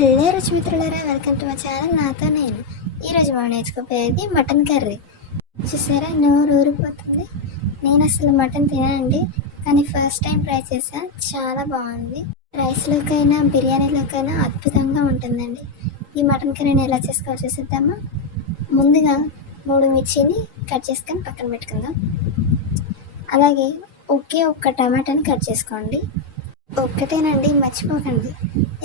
Hello రుచిమిత్రులారా, welcome to my channel. నాతో నేను ఈరోజు మనం నేర్చుకోపోయేది మటన్ కర్రీ. చూసారా, నోరు ఊరిపోతుంది. నేను అసలు మటన్ తినండి, కానీ ఫస్ట్ టైం ట్రై చేసా. చాలా బాగుంది. రైస్లోకైనా బిర్యానీలోకైనా అద్భుతంగా ఉంటుందండి. ఈ మటన్ కర్రీని ఎలా చేసుకోవాలో చూసిద్దామా. ముందుగా 3 మిర్చిని కట్ చేసుకొని పక్కన పెట్టుకుందాం. అలాగే ఒక్క టమాటాని కట్ చేసుకోండి. ఒక్కటేనండి, మర్చిపోకండి.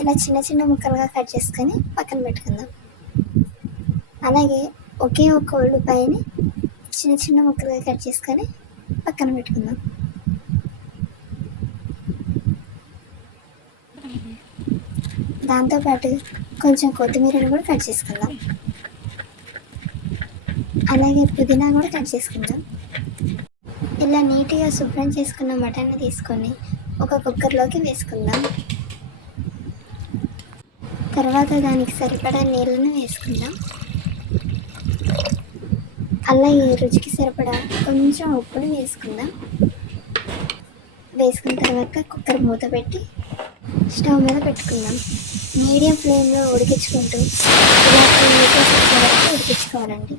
ఇలా చిన్న చిన్న ముక్కలుగా కట్ చేసుకొని పక్కన పెట్టుకుందాం. అలాగే ఒక్క ఉల్లిపాయని చిన్న చిన్న ముక్కలుగా కట్ చేసుకొని పక్కన పెట్టుకుందాం. దాంతోపాటు కొంచెం కొత్తిమీరని కూడా కట్ చేసుకుందాం. అలాగే పుదీనా కూడా కట్ చేసుకుందాం. ఇలా నీట్గా శుభ్రం చేసుకున్న మటన్ని తీసుకొని ఒక కుక్కర్లోకి వేసుకుందాం. తర్వాత దానికి సరిపడా నీళ్ళను వేసుకుందాం. అలాగే రుచికి సరిపడా కొంచెం ఉప్పుని వేసుకుందాం. వేసుకున్న తర్వాత కుక్కర్ మూత పెట్టి స్టవ్ మీద పెట్టుకుందాం. మీడియం ఫ్లేమ్లో ఉడికించుకుంటూ ఉడికించుకోవాలండి.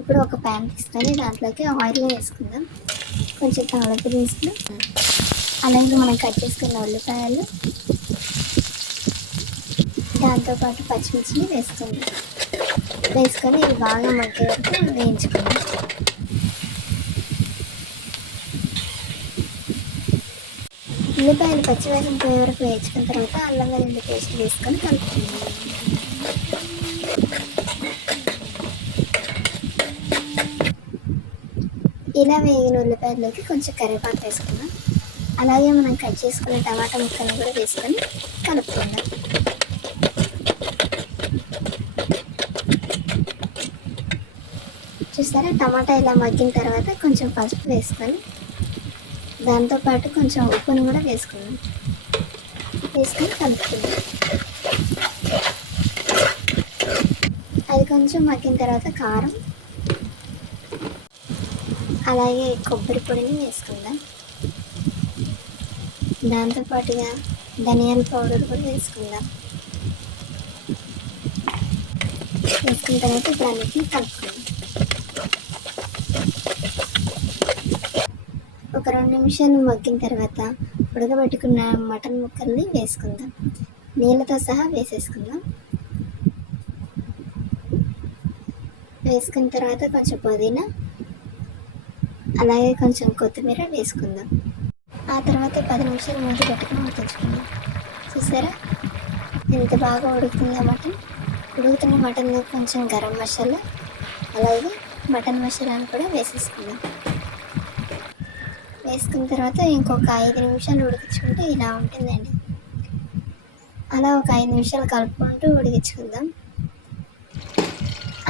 ఇప్పుడు ఒక ప్యాన్ తీసుకొని దాంట్లోకి ఆయిల్ వేసుకుందాం. కొంచెం తాలింపు తీసుకుని అలాగే మనం కట్ చేసుకున్న ఉల్లిపాయలు, దాంతోపాటు పచ్చిమిర్చిని వేసుకొని ఇది బాగా మగ్గే వరకు వేయించుకుందాం. ఉల్లిపాయలు పచ్చివాసన పోయే వరకు వేయించుకున్న తర్వాత అల్లం వెల్లుల్లి పేస్ట్ వేసుకొని కలుపుకుందాం. ఇలా వేగిన ఉల్లిపాయల్లోకి కొంచెం కరివేపాకు వేసుకుందాం. అలాగే మనం కట్ చేసుకున్న టమాటా ముక్కలను కూడా వేసుకొని కలుపుకుందాం. చూసారా, టమాటా ఇలా మగ్గిన తర్వాత కొంచెం పసుపు వేసుకొని దాంతోపాటు కొంచెం ఉప్పును కూడా వేసుకొని కలుపుకుందాం. అది కొంచెం మగ్గిన తర్వాత కారం, అలాగే కొబ్బరి పొడిని వేసుకుందాం. దాంతోపాటుగా ధనియాల పౌడర్ కూడా వేసుకుందాం. వేసుకున్న తర్వాత ఇప్పుడు అన్నిటిని కలుపుకుందాం. ఒక 2 నిమిషాలు మగ్గిన తర్వాత ఉడకబెట్టుకున్న మటన్ ముక్కల్ని వేసుకుందాం. నీళ్ళతో సహా వేసేసుకుందాం. వేసుకున్న తర్వాత కొంచెం పుదీనా, అలాగే కొంచెం కొత్తిమీర వేసుకుందాం. ఆ తర్వాత 10 నిమిషాలు మూత పెట్టుకుని ఉడికించుకుందాం. చూసారా, ఎంత బాగా ఉడుకుతుందో మటన్. ఉడుకుతున్న మటన్లో కొంచెం గరం మసాలా, అలాగే మటన్ మసాలాను కూడా వేసేసుకుందాం. వేసుకున్న తర్వాత ఇంకొక 5 నిమిషాలు ఉడికించుకుంటే ఇలా ఉంటుందండి. అలా ఒక 5 నిమిషాలు కలుపుకుంటూ ఉడికించుకుందాం.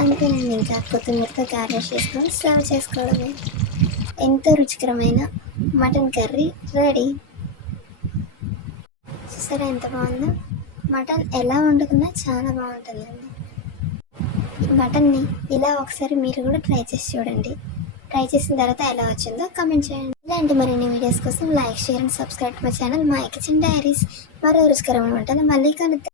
అంతేనండి, ఇంకా కొత్తిమీరతో గార్నిష్ చేసుకొని సర్వ్ చేసుకోవడమే. ఎంతో రుచికరమైన మటన్ కర్రీ రెడీ. చూసారా ఎంత బాగుందో. మటన్ ఎలా వండుకున్నా చాలా బాగుంటుందండి. మటన్ని ఇలా ఒకసారి మీరు కూడా ట్రై చేసి చూడండి. ట్రై చేసిన తర్వాత ఎలా వచ్చిందో కామెంట్ చేయండి. ఇలాంటి మరిన్ని వీడియోస్ కోసం like, share and subscribe my channel my kitchen diaries. మరో రుచికరమైన వంటలు మళ్ళీ కలుద్దాం.